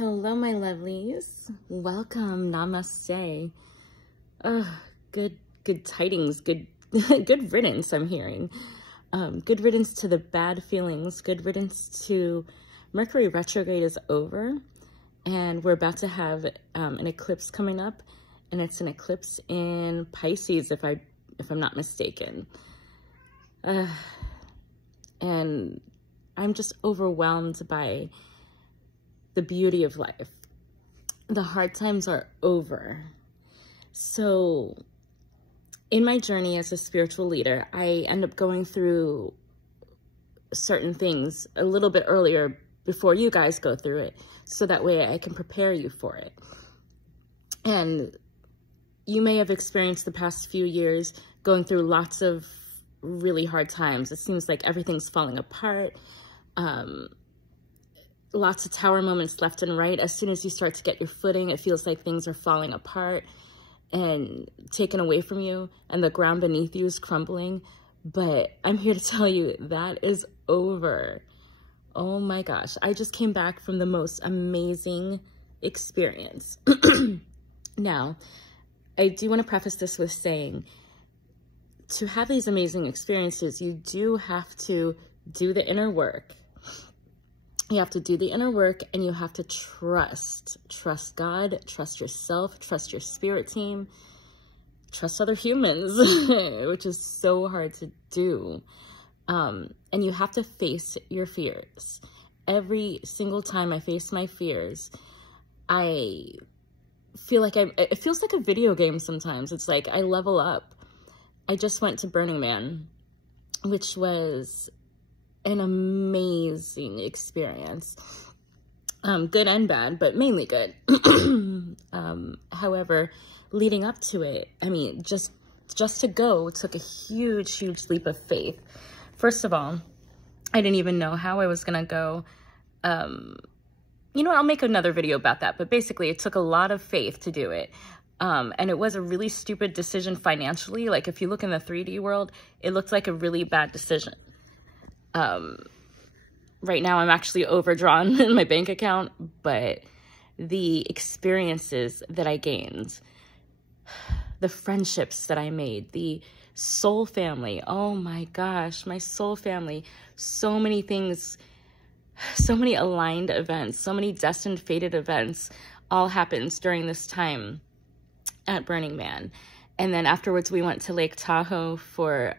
Hello, my lovelies. Welcome. Namaste. Good tidings. Good good riddance, I'm hearing. Good riddance to the bad feelings. Good riddance to Mercury retrograde is over, and we're about to have an eclipse coming up, and it's an eclipse in Pisces, if I'm not mistaken. And I'm just overwhelmed by the beauty of life. The hard times are over. So in my journey as a spiritual leader, I end up going through certain things a little bit earlier before you guys go through it, so that way I can prepare you for it. And you may have experienced the past few years going through lots of really hard times. It seems like everything's falling apart. Lots of tower moments left and right. As soon as you start to get your footing, it feels like things are falling apart and taken away from you, and the ground beneath you is crumbling. But I'm here to tell you that is over. Oh my gosh. I just came back from the most amazing experience. Now, I do want to preface this with saying, to have these amazing experiences, you do have to do the inner work. You have to do the inner work, and you have to trust God, trust yourself, trust your spirit team, trust other humans, which is so hard to do. And you have to face your fears. Every single time I face my fears, I feel like it feels like a video game sometimes. It's like I level up. I just went to Burning Man, which was an amazing experience. Good and bad, but mainly good. However, leading up to it, I mean, just to go took a huge leap of faith. First of all, I didn't even know how I was gonna go. You know, I'll make another video about that, but basically it took a lot of faith to do it. And it was a really stupid decision financially. Like, if you look in the 3D world, it looked like a really bad decision. Right now I'm actually overdrawn in my bank account, but the experiences that I gained, the friendships that I made, the soul family, oh my gosh, my soul family, so many things, so many aligned events, so many destined, fated events all happened during this time at Burning Man. And then afterwards we went to Lake Tahoe for,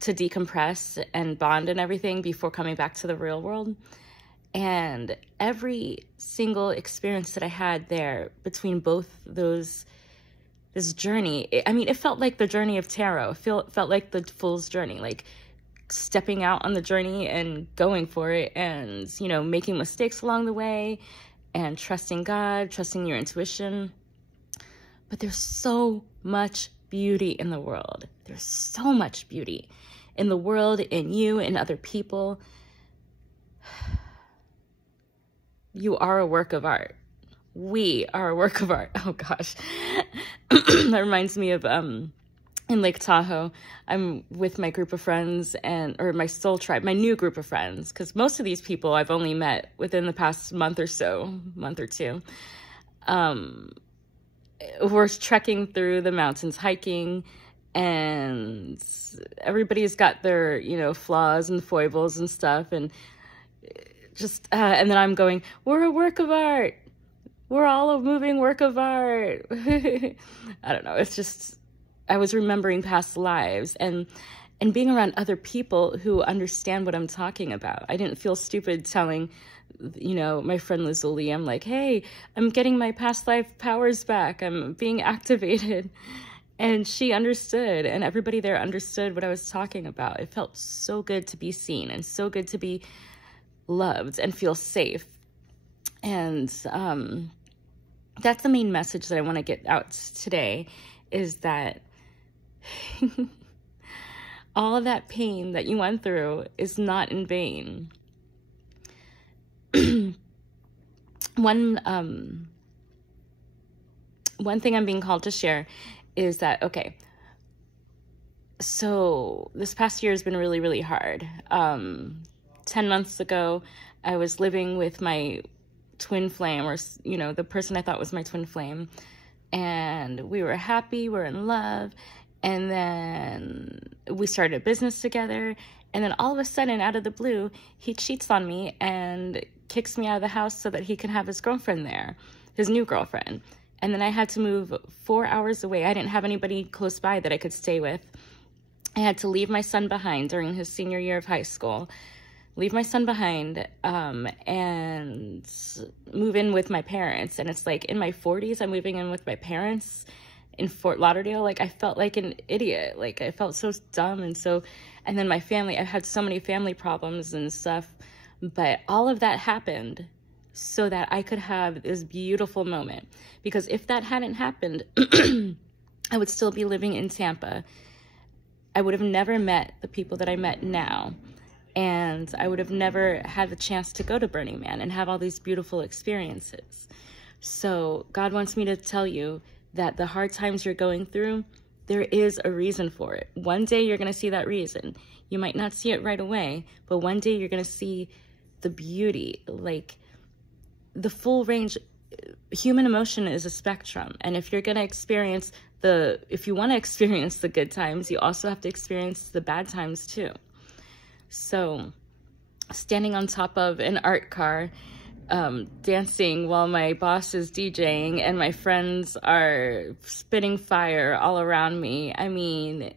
to decompress and bond and everything before coming back to the real world. And every single experience that I had there between both those, this journey, I mean, it felt like the journey of tarot. It felt like the Fool's journey, like stepping out on the journey and going for it, and, you know, making mistakes along the way and trusting God, trusting your intuition. But there's so much beauty in the world. There's so much beauty in the world, in you, in other people. You are a work of art. We are a work of art. Oh gosh. That reminds me of in Lake Tahoe, I'm with my group of friends, or my soul tribe, my new group of friends, because most of these people I've only met within the past month or two. We're trekking through the mountains, hiking, and everybody's got their, you know, flaws and foibles and stuff, and just and then I'm going, we're a work of art, we're all a moving work of art. I don't know, it's just, I was remembering past lives and being around other people who understand what I'm talking about. I didn't feel stupid telling, you know, my friend Lazuli, I'm like, hey, I'm getting my past life powers back, I'm being activated. And she understood, and everybody there understood what I was talking about. It felt so good to be seen, and so good to be loved and feel safe. And that's the main message that I want to get out today, is that all of that pain that you went through is not in vain. One thing I'm being called to share is that, okay, so this past year has been really hard. 10 months ago, I was living with my twin flame, or, you know, the person I thought was my twin flame. And we were happy, we were in love. And then we started a business together. And then all of a sudden, out of the blue, he cheats on me and kicks me out of the house so that he can have his girlfriend there, his new girlfriend. And then I had to move 4 hours away. I didn't have anybody close by that I could stay with. I had to leave my son behind during his senior year of high school, leave my son behind, and move in with my parents. And it's like in my 40s, I'm moving in with my parents in Fort Lauderdale. Like, I felt like an idiot. Like, I felt so dumb. And then my family, I've had so many family problems and stuff, but all of that happened so that I could have this beautiful moment. Because if that hadn't happened, I would still be living in Tampa. I would have never met the people that I met now. And I would have never had the chance to go to Burning Man and have all these beautiful experiences. So God wants me to tell you that the hard times you're going through, there is a reason for it. One day you're going to see that reason. You might not see it right away, but one day you're going to see the beauty, like the full range. Human emotion is a spectrum. And if you're going to experience if you want to experience the good times, you also have to experience the bad times too. So standing on top of an art car, dancing while my boss is DJing and my friends are spitting fire all around me. I mean,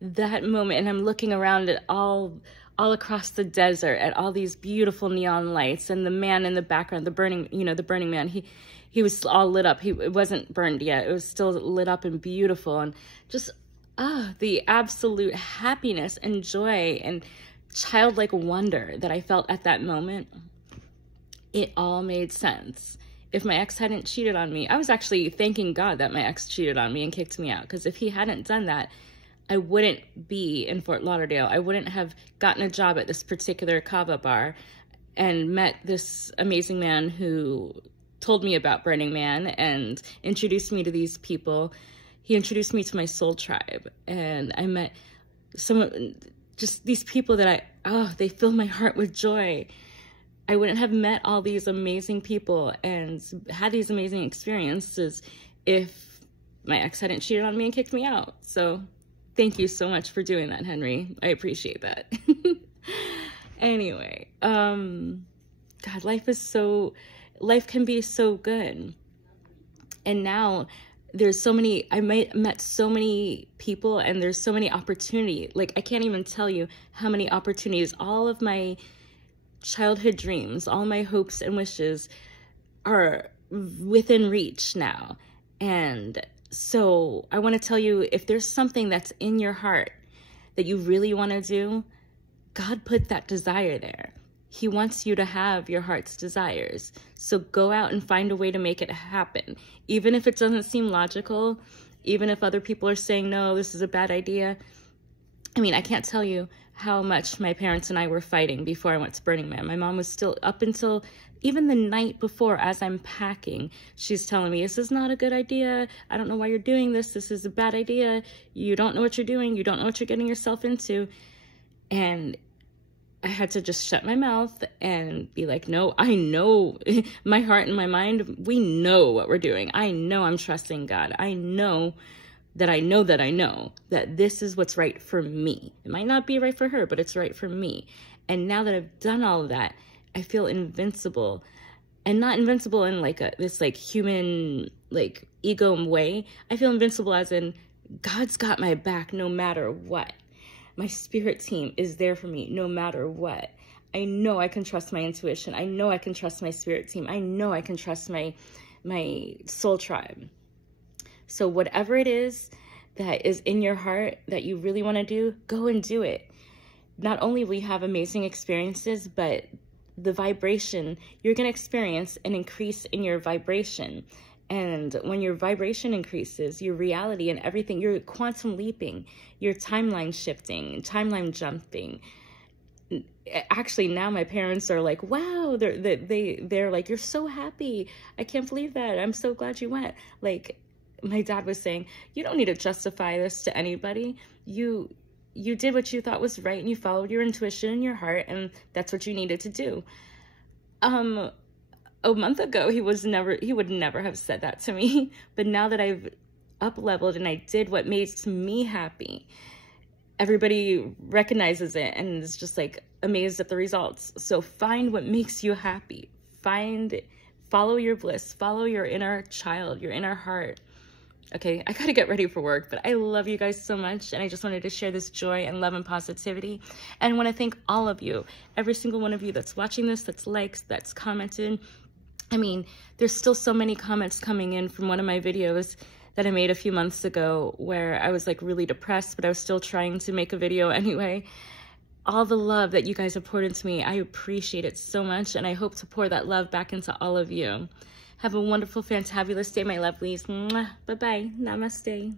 that moment, and I'm looking around at all across the desert at all these beautiful neon lights, and the man in the background, the Burning Man, he was all lit up. It wasn't burned yet. It was still lit up and beautiful, and just the absolute happiness and joy and childlike wonder that I felt at that moment. It all made sense. If my ex hadn't cheated on me, I was actually thanking God that my ex cheated on me and kicked me out, because if he hadn't done that, I wouldn't be in Fort Lauderdale. I wouldn't have gotten a job at this particular kava bar and met this amazing man who told me about Burning Man and introduced me to these people. He introduced me to my soul tribe, and I met just these people that they fill my heart with joy. I wouldn't have met all these amazing people and had these amazing experiences if my ex hadn't cheated on me and kicked me out. So thank you so much for doing that, Henry. I appreciate that. Anyway, God, life can be so good. And now I met so many people, and there's so many opportunities. Like, I can't even tell you how many opportunities. All of my childhood dreams, all my hopes and wishes are within reach now. And so I want to tell you, if there's something that's in your heart that you really want to do, God put that desire there. He wants you to have your heart's desires. So go out and find a way to make it happen. Even if it doesn't seem logical, even if other people are saying, no, this is a bad idea. I mean, I can't tell you how much my parents and I were fighting before I went to Burning Man. My mom was still, up until even the night before, as I'm packing, she's telling me, this is not a good idea. I don't know why you're doing this. This is a bad idea. You don't know what you're doing. You don't know what you're getting yourself into. And I had to just shut my mouth and be like, no, I know. My heart and my mind, we know what we're doing. I know I'm trusting God. I know that this is what's right for me. It might not be right for her, but it's right for me. And now that I've done all of that, I feel invincible. And not invincible in like this like human like ego way. I feel invincible as in God's got my back no matter what. My spirit team is there for me no matter what. I know I can trust my intuition. I know I can trust my spirit team. I know I can trust my soul tribe. So whatever it is that is in your heart that you really want to do, go and do it. Not only will you have amazing experiences, but the vibration, you're going to experience an increase in your vibration. And when your vibration increases, your reality and everything, you're quantum leaping, you're timeline shifting, timeline jumping. Actually, now my parents are like, wow, they're like, you're so happy. I can't believe that. I'm so glad you went. Like, my dad was saying, you don't need to justify this to anybody. You did what you thought was right, and you followed your intuition and your heart, and that's what you needed to do. a month ago, he would never have said that to me. But now that I've up-leveled and I did what makes me happy, everybody recognizes it and is just like amazed at the results. So find what makes you happy. Follow your bliss, follow your inner child, your inner heart. Okay, I gotta get ready for work, but I love you guys so much, and I just wanted to share this joy and love and positivity. And I want to thank all of you, every single one of you that's watching this, that's liked, that's commented. I mean, there's still so many comments coming in from one of my videos that I made a few months ago where I was like really depressed, but I was still trying to make a video anyway. All the love that you guys have poured into me, I appreciate it so much, and I hope to pour that love back into all of you. Have a wonderful, fantabulous day, my lovelies. Mwah. Bye-bye. Namaste.